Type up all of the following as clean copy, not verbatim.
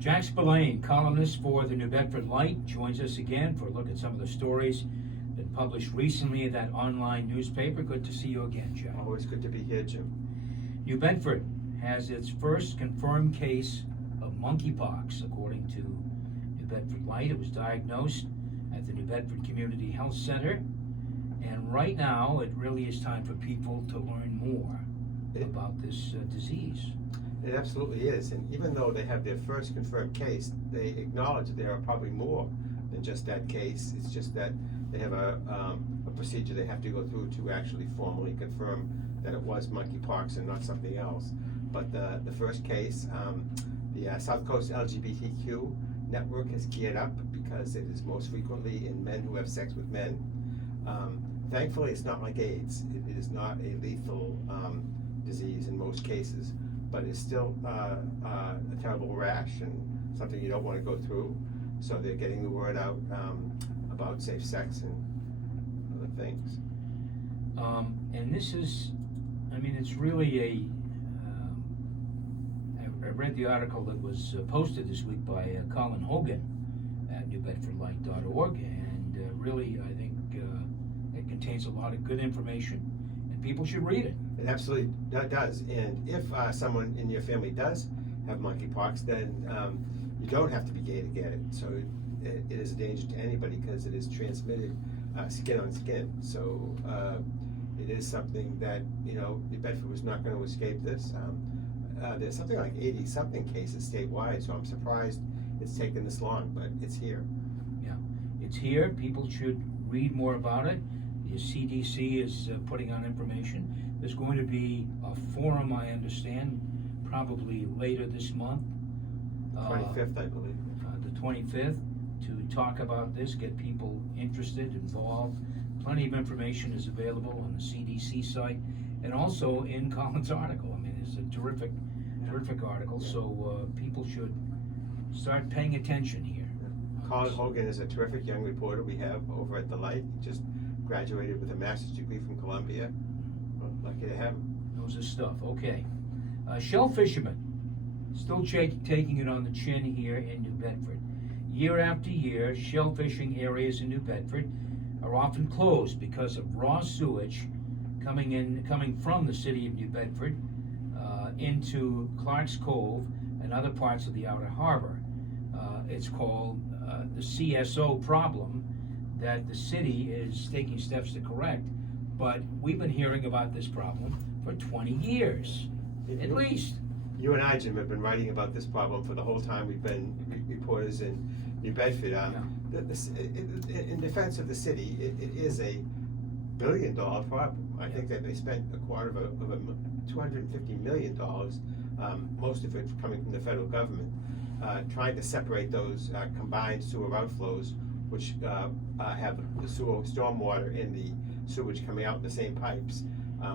Jack Spillane, columnist for the New Bedford Light, joins us again for a look at some of the stories that published recently in that online newspaper. Good to see you again, Jack. Always good to be here, Jim. New Bedford has its first confirmed case of monkeypox, according to New Bedford Light. It was diagnosed at the New Bedford Community Health Center, and right now it really is time for people to learn more about this disease. It absolutely is, and even though they have their first confirmed case, they acknowledge that there are probably more than just that case. It's just that they have a procedure they have to go through to actually formally confirm that it was monkeypox and not something else. But the first case, the South Coast LGBTQ network has geared up because it is most frequently in men who have sex with men. Thankfully, it's not like AIDS. It is not a lethal disease in most cases, but it's still a terrible rash and something you don't want to go through. So they're getting the word out about safe sex and other things. And this is, I mean, it's really I read the article that was posted this week by Colin Hogan at newbedfordlight.org, and really, I think it contains a lot of good information, and people should read it. It absolutely does, and if someone in your family does have monkeypox, then you don't have to be gay to get it. So it is a danger to anybody because it is transmitted skin on skin. So it is something that, you know, New Bedford was not going to escape this. There's something like 80-something cases statewide, so I'm surprised it's taken this long, but it's here. Yeah, it's here. People should read more about it. The CDC is putting on information. There's going to be a forum, I understand, probably later this month. 25th, I believe. The 25th, to talk about this, get people interested, involved. Plenty of information is available on the CDC site and also in Colin's article. I mean, it's a terrific article, so people should start paying attention here. Colin Hogan is a terrific young reporter we have over at the Light. He just graduated with a master's degree from Columbia. Well, lucky to have him. Knows his stuff. Okay. Shell fishermen still taking it on the chin here in New Bedford. Year after year, shell fishing areas in New Bedford are often closed because of raw sewage coming from the city of New Bedford into Clark's Cove and other parts of the Outer Harbor. It's called the CSO problem that the city is taking steps to correct, but we've been hearing about this problem for 20 years, at least. You and I, Jim, have been writing about this problem for the whole time we've been reporters in New Bedford. In defense of the city, it is a billion-dollar problem. I think that they spent a quarter of $250 million, most of it coming from the federal government, trying to separate those combined sewer outflows, which have the stormwater in the sewage coming out in the same pipes.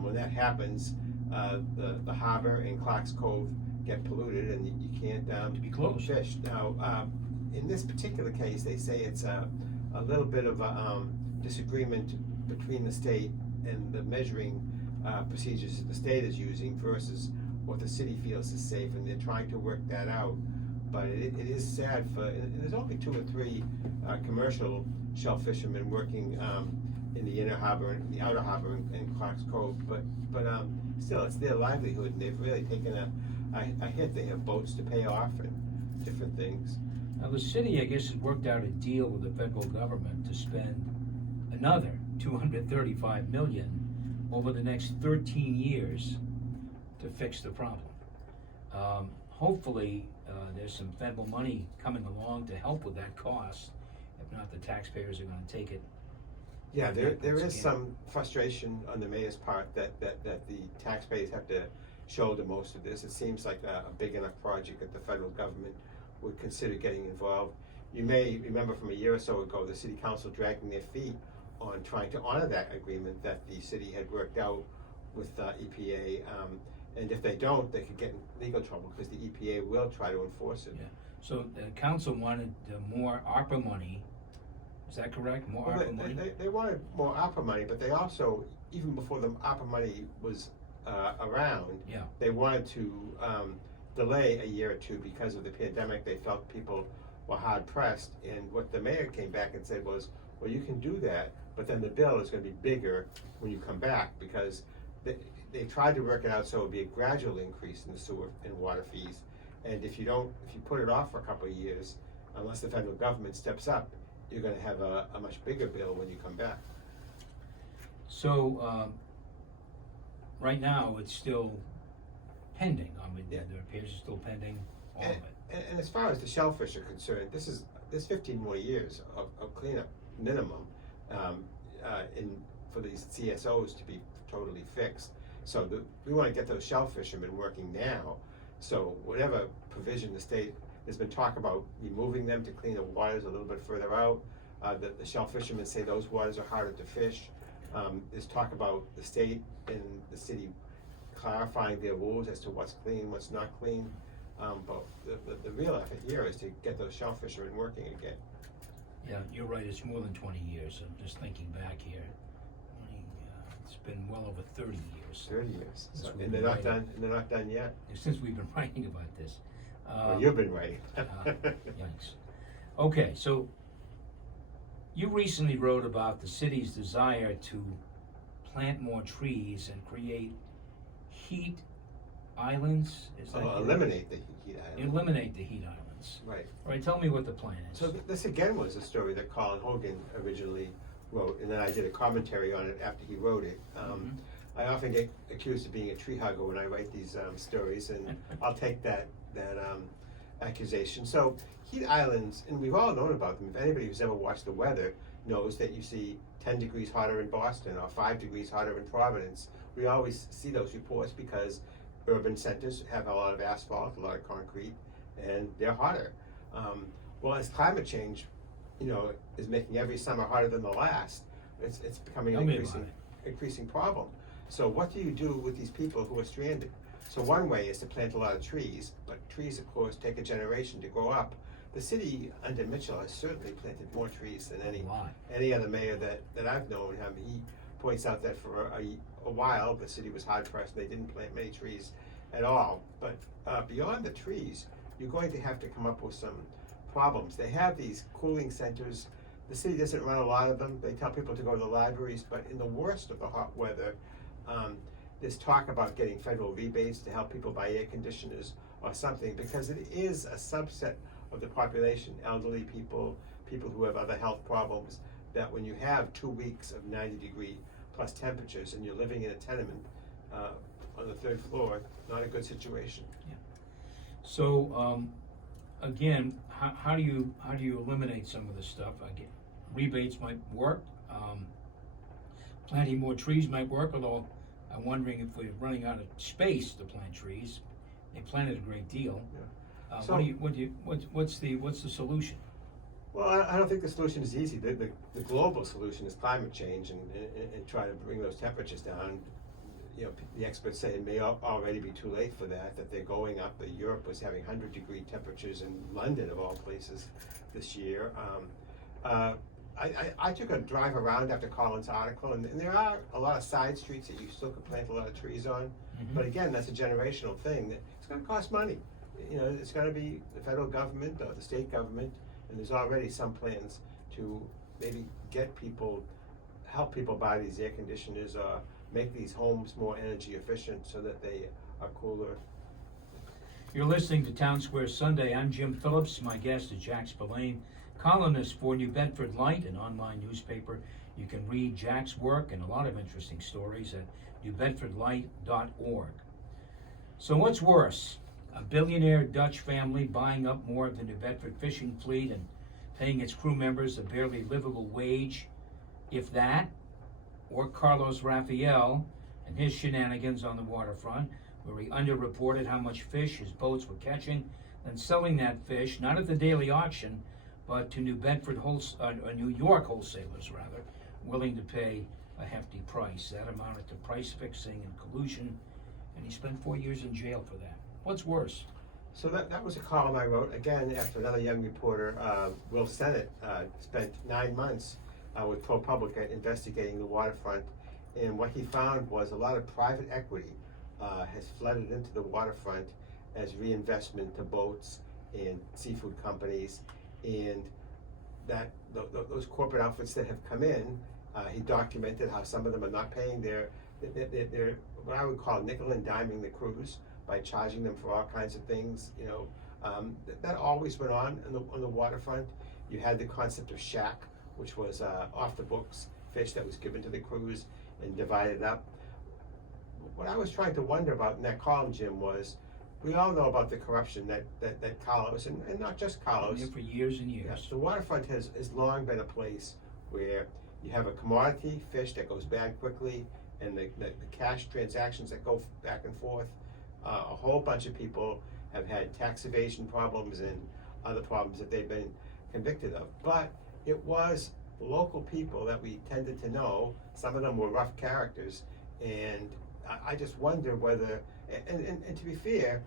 When that happens, the harbor and Clark's Cove get polluted, and you can't fish. Now, in this particular case, they say it's a little bit of a disagreement between the state and the measuring procedures that the state is using versus what the city feels is safe, and they're trying to work that out. But it is sad there's only 2 or 3 commercial shell fishermen working in the inner harbor and the outer harbor in Clark's Cove, but still, it's their livelihood, and they've really taken a hit. They have boats to pay off and different things. Now, the city, I guess, has worked out a deal with the federal government to spend another $235 million over the next 13 years to fix the problem. Hopefully, there's some federal money coming along to help with that cost. If not, the taxpayers are going to take it. Yeah, there is some frustration on the mayor's part that the taxpayers have to shoulder most of this. It seems like a big enough project that the federal government would consider getting involved. You may remember from a year or so ago, the city council dragging their feet on trying to honor that agreement that the city had worked out with EPA. And if they don't, they could get in legal trouble because the EPA will try to enforce it. Yeah. So the council wanted more ARPA money. Is that correct? More ARPA money? They wanted more ARPA money, but they also, even before the ARPA money was around, yeah, they wanted to delay a year or two because of the pandemic. They felt people were hard pressed, and what the mayor came back and said was, well, you can do that, but then the bill is going to be bigger when you come back, because they tried to work it out so it would be a gradual increase in the sewer and water fees. And if you put it off for a couple of years, unless the federal government steps up, you're going to have a much bigger bill when you come back. So, right now, it's still pending. I mean, Yeah. the repairs are still pending, all of it. And as far as the shellfish are concerned, there's 15 more years of cleanup minimum for these CSOs to be totally fixed. So we want to get those shellfishermen working now. So whatever provision the state, there's been talk about removing them to clean the waters a little bit further out. The shellfishermen say those waters are harder to fish. There's talk about the state and the city clarifying their rules as to what's clean, what's not clean. But the real effort here is to get those shellfishermen working again. Yeah, you're right, it's more than 20 years. I'm just thinking back here. It's been well over 30 years. 30 years. Since So, we've and been they're not writing. done. And they're not done yet. Since we've been writing about this. Well, you've been writing. Yikes. Okay, so you recently wrote about the city's desire to plant more trees and create heat islands. Is that Eliminate the heat island. eliminate the heat islands? Right. All right, tell me what the plan is. So this again was a story that Colin Hogan originally wrote, and then I did a commentary on it after he wrote it. I often get accused of being a tree hugger when I write these stories, and I'll take that accusation. So heat islands, and we've all known about them. If anybody who's ever watched the weather knows that you see 10 degrees hotter in Boston or 5 degrees hotter in Providence. We always see those reports because urban centers have a lot of asphalt, a lot of concrete, and they're hotter. Well, as climate change, is making every summer hotter than the last, it's becoming an increasing problem. So what do you do with these people who are stranded? So one way is to plant a lot of trees, but trees, of course, take a generation to grow up. The city under Mitchell has certainly planted more trees than any other mayor that I've known. He points out that for a while the city was hard pressed; they didn't plant many trees at all. But beyond the trees, you're going to have to come up with some problems. They have these cooling centers. The city doesn't run a lot of them. They tell people to go to the libraries, but in the worst of the hot weather, there's talk about getting federal rebates to help people buy air conditioners or something, because it is a subset of the population, elderly people, people who have other health problems, that when you have 2 weeks of 90-degree plus temperatures and you're living in a tenement on the 3rd floor, not a good situation. Yeah. So again, how do you eliminate some of this stuff? Again, rebates might work. Planting more trees might work, although I'm wondering if we're running out of space to plant trees. They planted a great deal. Yeah. So what's the solution? Well, I don't think the solution is easy. The global solution is climate change and try to bring those temperatures down. The experts say it may already be too late for that they're going up. That Europe was having 100-degree temperatures in London, of all places, this year. I took a drive around after Colin's article, and there are a lot of side streets that you still could plant a lot of trees on. Mm-hmm. But again, that's a generational thing. It's going to cost money. It's going to be the federal government or the state government, and there's already some plans to maybe help people buy these air conditioners or make these homes more energy efficient so that they are cooler. You're listening to Townsquare Sunday. I'm Jim Phillips. My guest is Jack Spillane, columnist for New Bedford Light, an online newspaper. You can read Jack's work and a lot of interesting stories at newbedfordlight.org. So what's worse? A billionaire Dutch family buying up more of the New Bedford fishing fleet and paying its crew members a barely livable wage, if that, or Carlos Raphael and his shenanigans on the waterfront, where he underreported how much fish his boats were catching, and selling that fish, not at the daily auction, but to New York wholesalers, rather, willing to pay a hefty price. That amounted to price fixing and collusion, and he spent 4 years in jail for that. What's worse? So that was a column I wrote, again, after another young reporter, Will Sennett, spent 9 months with ProPublica investigating the waterfront. And what he found was a lot of private equity has flooded into the waterfront as reinvestment to boats and seafood companies, and that those corporate outfits that have come in, he documented how some of them are not paying their what I would call nickel and diming the crews by charging them for all kinds of things. That always went on the waterfront. You had the concept of shack, which was off the books fish that was given to the crews and divided up. What I was trying to wonder about in that column, Jim, was we all know about the corruption that Carlos, and not just Carlos. For years and years. Yes, the waterfront has long been a place where you have a commodity fish that goes bad quickly, and the cash transactions that go back and forth. A whole bunch of people have had tax evasion problems and other problems that they've been convicted of. But it was local people that we tended to know. Some of them were rough characters, and I just wonder whether, and to be fair,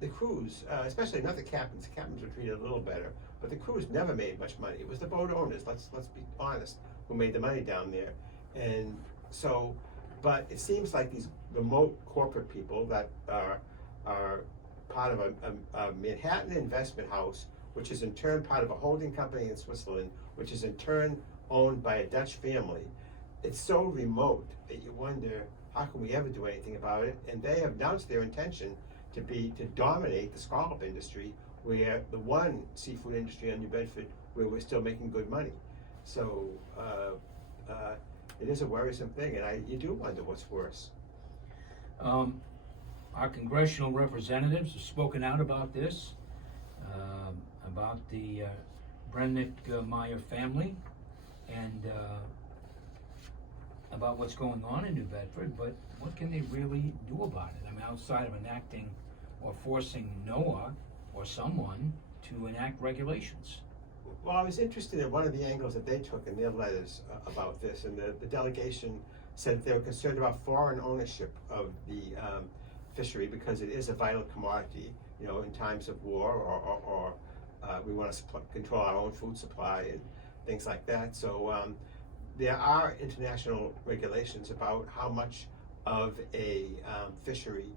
the crews, especially not the captains were treated a little better, but the crews never made much money. It was the boat owners, let's be honest, who made the money down there. And so, but it seems like these remote corporate people that are part of a Manhattan investment house, which is in turn part of a holding company in Switzerland, which is in turn owned by a Dutch family. It's so remote that you wonder, how can we ever do anything about it? And they have announced their intention to dominate the scallop industry, where the one seafood industry on New Bedford where we're still making good money. So it is a worrisome thing, and you do wonder what's worse. Our congressional representatives have spoken out about this, about the Brennick Meyer family, and about what's going on in New Bedford, but what can they really do about it? I mean, outside of enacting or forcing NOAA or someone to enact regulations. Well, I was interested in one of the angles that they took in their letters about this, and the delegation said they were concerned about foreign ownership of the fishery because it is a vital commodity, in times of war, or we want to control our own food supply and things like that. So there are international regulations about how much of a fishery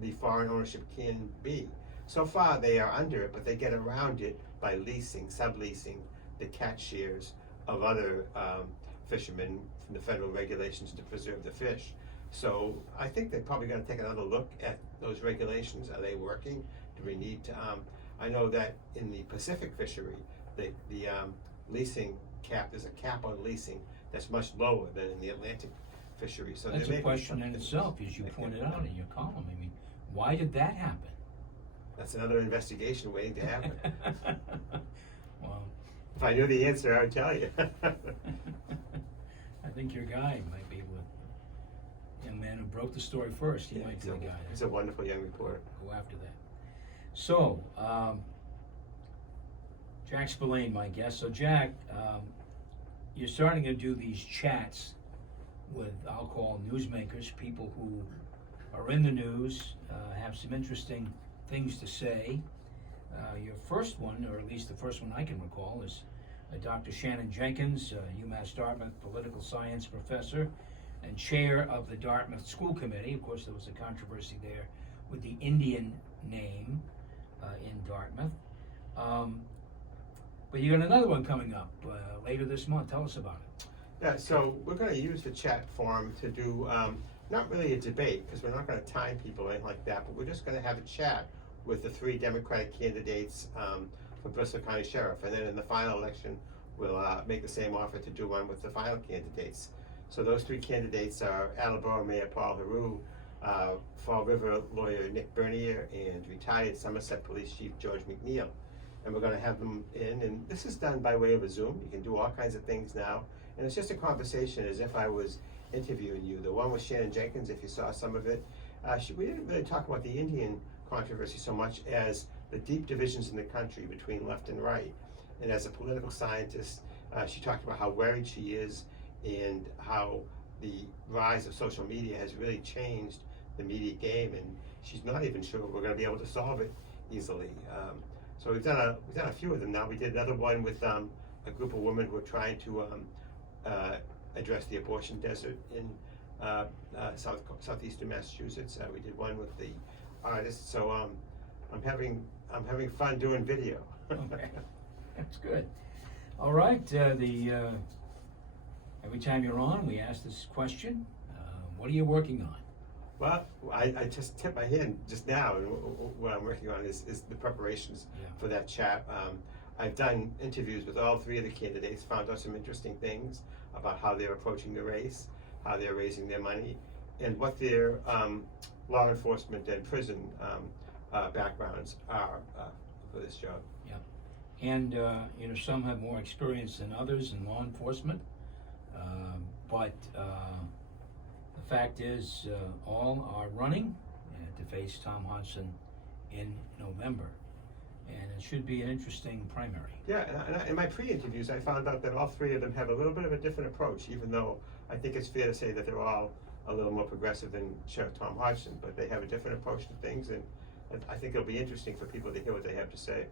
the foreign ownership can be. So far they are under it, but they get around it by subleasing the catch shares of other fishermen from the federal regulations to preserve the fish. So I think they're probably going to take another look at those regulations. Are they working? Do we need to? I know that in the Pacific fishery, the leasing cap, there's a cap on leasing that's much lower than in the Atlantic fishery. So that's a question in itself, as you pointed out in your column. I mean, why did that happen? That's another investigation waiting to happen. Well, if I knew the answer, I would tell you. I think your guy might be the young man who broke the story first. He might be the guy. He's a wonderful young reporter. Go after that. So, Jack Spillane, my guest. So, Jack, you're starting to do these chats with, I'll call newsmakers, people who are in the news, have some interesting things to say. Your first one, or at least the first one I can recall, is Dr. Shannon Jenkins, UMass Dartmouth political science professor and chair of the Dartmouth School Committee. Of course, there was a controversy there with the Indian name in Dartmouth. But you got another one coming up later this month. Tell us about it. Yeah, so we're going to use the chat forum to do not really a debate, because we're not going to time people or anything like that, but we're just going to have a chat with the 3 Democratic candidates for Bristol County Sheriff, and then in the final election we'll make the same offer to do one with the final candidates. So those 3 candidates are Attleboro Mayor Paul Heroux, Fall River lawyer Nick Bernier, and retired Somerset Police Chief George McNeil. And we're going to have them in, and this is done by way of a Zoom. You can do all kinds of things now, and it's just a conversation as if I was interviewing you. The one with Shannon Jenkins, if you saw some of it, we didn't really talk about the Indian controversy so much as the deep divisions in the country between left and right. And as a political scientist, she talked about how worried she is and how the rise of social media has really changed the media game, and she's not even sure we're going to be able to solve it easily. So we've done a few of them now. We did another one with a group of women who are trying to address the abortion desert in southeastern Massachusetts. We did one with the artists. So I'm having fun doing video. Okay, that's good. All right, every time you're on, we ask this question. What are you working on? Well, I just tipped my hand just now, and what I'm working on is the preparations for that chat. I've done interviews with all three of the candidates, found out some interesting things about how they're approaching the race, how they're raising their money, and what their law enforcement and prison backgrounds are for this job. Yeah, and you know, some have more experience than others in law enforcement, but the fact is, all are running to face Tom Hodson in November, and it should be an interesting primary. Yeah, and in my pre-interviews, I found out that all three of them have a little bit of a different approach, even though I think it's fair to say that they're all a little more progressive than Sheriff Tom Hodgson, but they have a different approach to things, and I think it'll be interesting for people to hear what they have to say.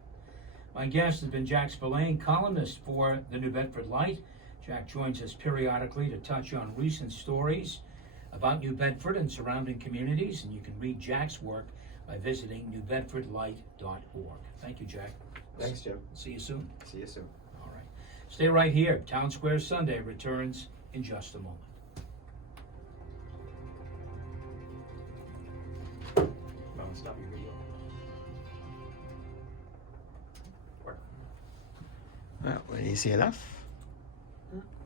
My guest has been Jack Spillane, columnist for the New Bedford Light. Jack joins us periodically to touch on recent stories about New Bedford and surrounding communities, and you can read Jack's work by visiting newbedfordlight.org. Thank you, Jack. Thanks, Jim. See you soon. See you soon. All right. Stay right here. Townsquare Sunday returns in just a moment. Stop your video. Well, easy enough.